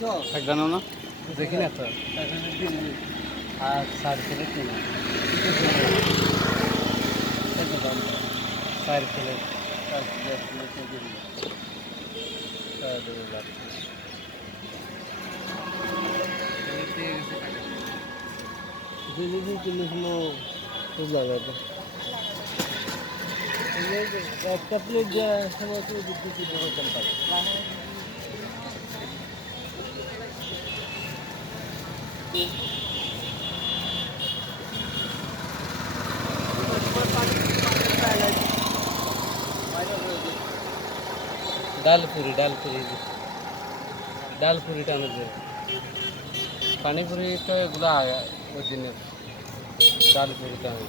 এক জানো না দেখি না তো আর 4 প্লেট 4 প্লেট একটা প্লেট সময় ডালপুরি টানো যে পানিপুরি তো এগুলো ওই দিনের ডালপুরি টানো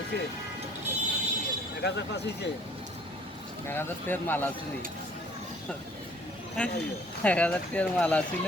ওকে 1005 হইছে 1000 টাকার মাল আছে 1000 টাকার মাল আছিল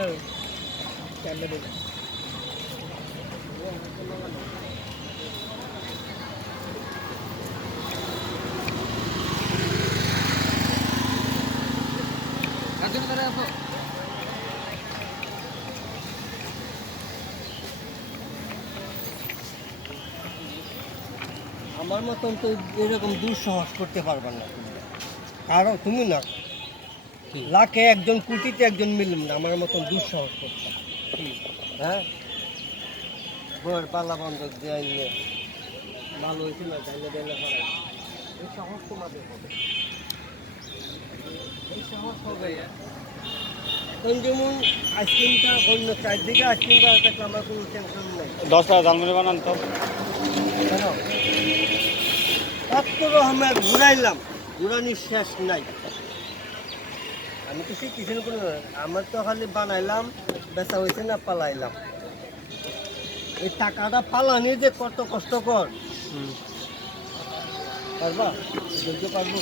আমার মতন তো এরকম দুঃসাহস করতে পারবে না কারণ তুমি না লাখে একজন কোটিতে একজন মিললাম না আমার মতন দুঃসাহস করতে হ্যাঁ বর পাল্লা বন্ধ দিয়ে আইলে ভালো হয়েছিল চাইলে দিলে এই সাহস তোমাদের হবে এই সাহস হবে এখন যেমন আইসক্রিমটা অন্য চারদিকে আইসক্রিমটা থাকলে আমার কোনো টেনশন নেই 10 টাকা ঝালমুড়ি বানান তো কেন কত রকমের ঘুরাইলাম ঘুরানির শেষ নাই আমি তো কিছু কোনো আমার তো খালি বানাইলাম বেচা হয়েছে না পালাইলাম এই টাকাটা পালানি যে কত কষ্টকর পারবা বলতে পারবো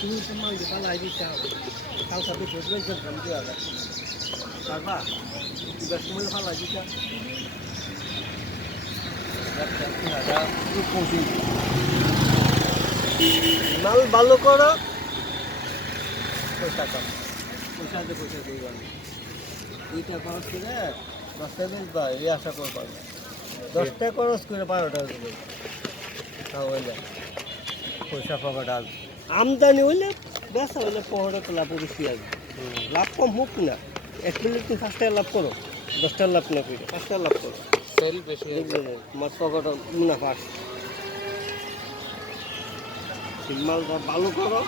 তুমি তো মাল দিয়ে পালাই দিতে হবে কালকা তো ঘটবে দাম দিয়ে পারবা বেশ সময় পালাই দিতে মাল ভালো করো পয়সা কম পয়সা দিই আমি 2টা খরচ করে 10টা বেচবা এই আশা করবা 10টা খরচ করে 12টা দেবে তাও হইলে পয়সা পাবাটা আমদানি হইলে বেচা হইলে 15 লাভ বেশি আসবে লাভ কম হোক না 1 মিনিট তুমি 5 টাকা লাভ করো 10 টাকা লাভ না করে 5 টাকা লাভ করো সেল বেশি মাছ পকেট মুনাফা মালটা ভালো করো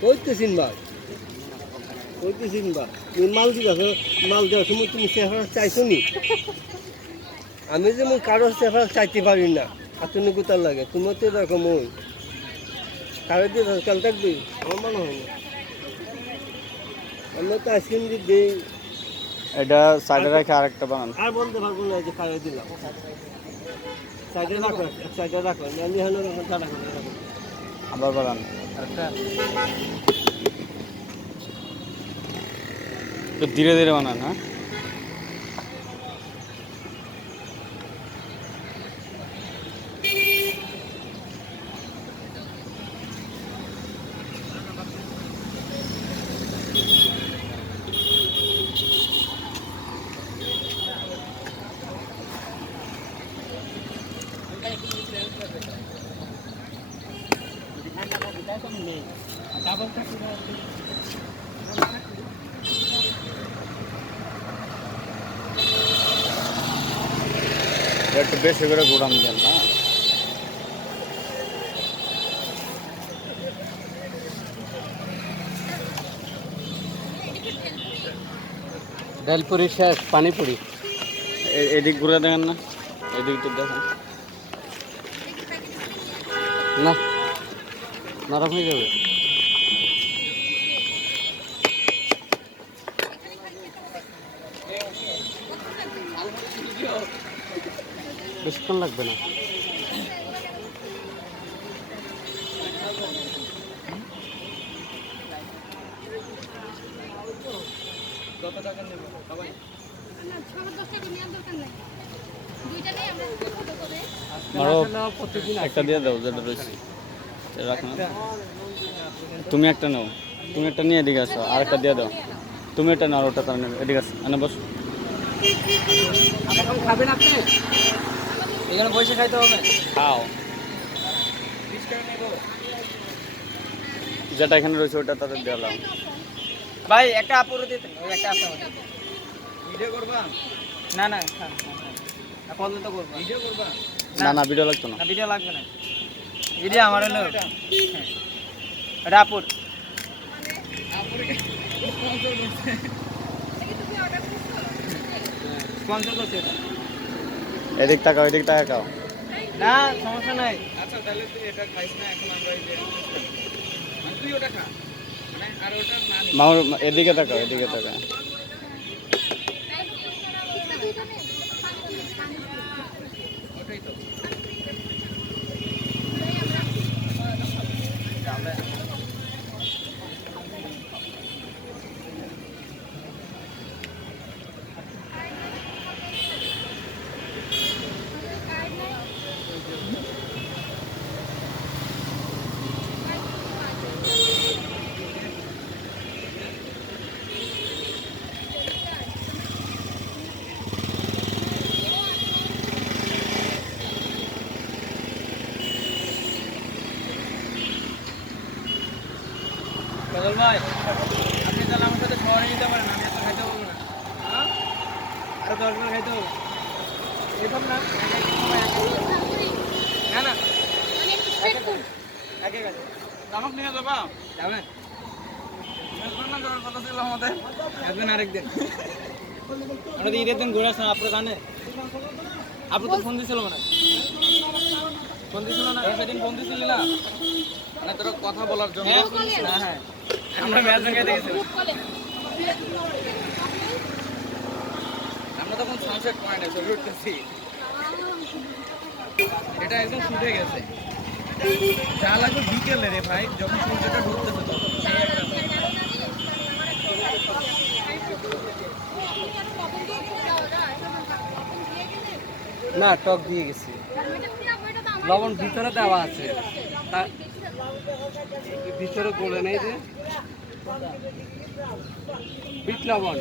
কইতে চিনবা তুমি মাল দিবা মাল দেওয়ার সময় তুমি চেহারা চাইছো নি আমি যেমন কারো চেহারা চাইতে পারি না আতঙ্কতার লাগে তোমার তো এরকম ওই কারো দিয়ে কাল থাকবি আমার মনে হয় না আমরা তো আইসক্রিম দিই এটা সাইডে রেখে আরেকটা বানান আর বলতে পারবো না যে খাইয়ে দিলাম সাইডে রাখো আমি হলো টাটা আবার বানান আচ্ছা তো ধীরে ধীরে বানান হ্যাঁ একটু বেশি করে গুড়াম দেন না ডালপুরি শেষ পানিপুরি এদিক ঘুরে দেখেন না এদিক তো দেখেন না নরম হয়ে যাবে বেশিক্ষণ লাগবে না টাকা নেব সবাই? না, সবার 10 টাকা নেওয়ার দরকার নাই। দুইটা নেই আমরা ছোট করে। মারো আসলে প্রতিদিন একটা দিয়ে দাও যেটা রয়েছে রাখ না তুমি একটা নাও তুমি একটা নিয়ে এদিকে আসো আর একটা দিয়ে দাও তুমি এটা নাও আর ওটা তার নেবে এদিকে আসো আনে বস এখন খাবেন আপনি? এখানে বসে খাইতে হবে? খাও যেটা এখানে রয়েছে ওটা তাদের দিলাম ভাই একটা আপুরে দিতেন, ওই একটা আছে আমাদের। ভিডিও করবা? না না আপাতত করবা। ভিডিও করবা? না না ভিডিও লাগতো না না ভিডিও লাগবে না। ভিডিও আমার হলো এটা আপুর। স্পন্সর করছে এটা। এদিক তাকাও এদিক তাকাও না সমস্যা নাই। আচ্ছা তাহলে তুই এটা খাইস না, এখন আমরা এই যে তুই ওটা খা, মানে আর ওটা না নি। মামুর এদিকে তাকাও এদিকে তাকাও ওটাই তো কাজল ভাই, আপনি তাহলে আমার সাথে খাওয়া নিতে পারেন, আমি এত খাইতে পারবো না। হ্যাঁ? আরো 10 বার খাইতে হবে। এরকম না না না মানে একটু স্ট্রেট করুন। একে গেছে আমাকে নিয়ে যাবা যাবেন না যাওয়ার কথা ছিল আমাদের আসবেন আরেকদিন আমরা তো ঈদের দিন ঘুরে আসলাম আপনার গানে আপনি তো ফোন দিছিল মানে ফোন দিছিল না সেদিন ফোন দিছিল না মানে তোর কথা বলার জন্য হ্যাঁ হ্যাঁ আমরা ম্যাচ ভেঙে দেখেছিলাম গ্রুপ কলে। আমরা তখন সানসেট পয়েন্টে ছবি উঠতেছি এটা একদম শুটে গেছে যা লাগবে বিকেলে রে ভাই যখন সূর্যটা ঢুকতেছে তখন সেই একটা না টক দিয়ে গেছি লবণ ভিতরে দেওয়া আছে তার ভিতরে গলে নেই যে বিট লবণ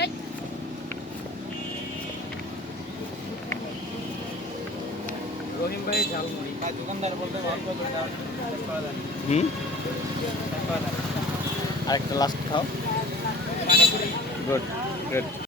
এই, রহিম ভাই ঝালমুড়ি ভাই দোকানদার বলতে অল্প করে দাও হুম আরেকটা লাস্ট খাও পানিপুরি গুড গুড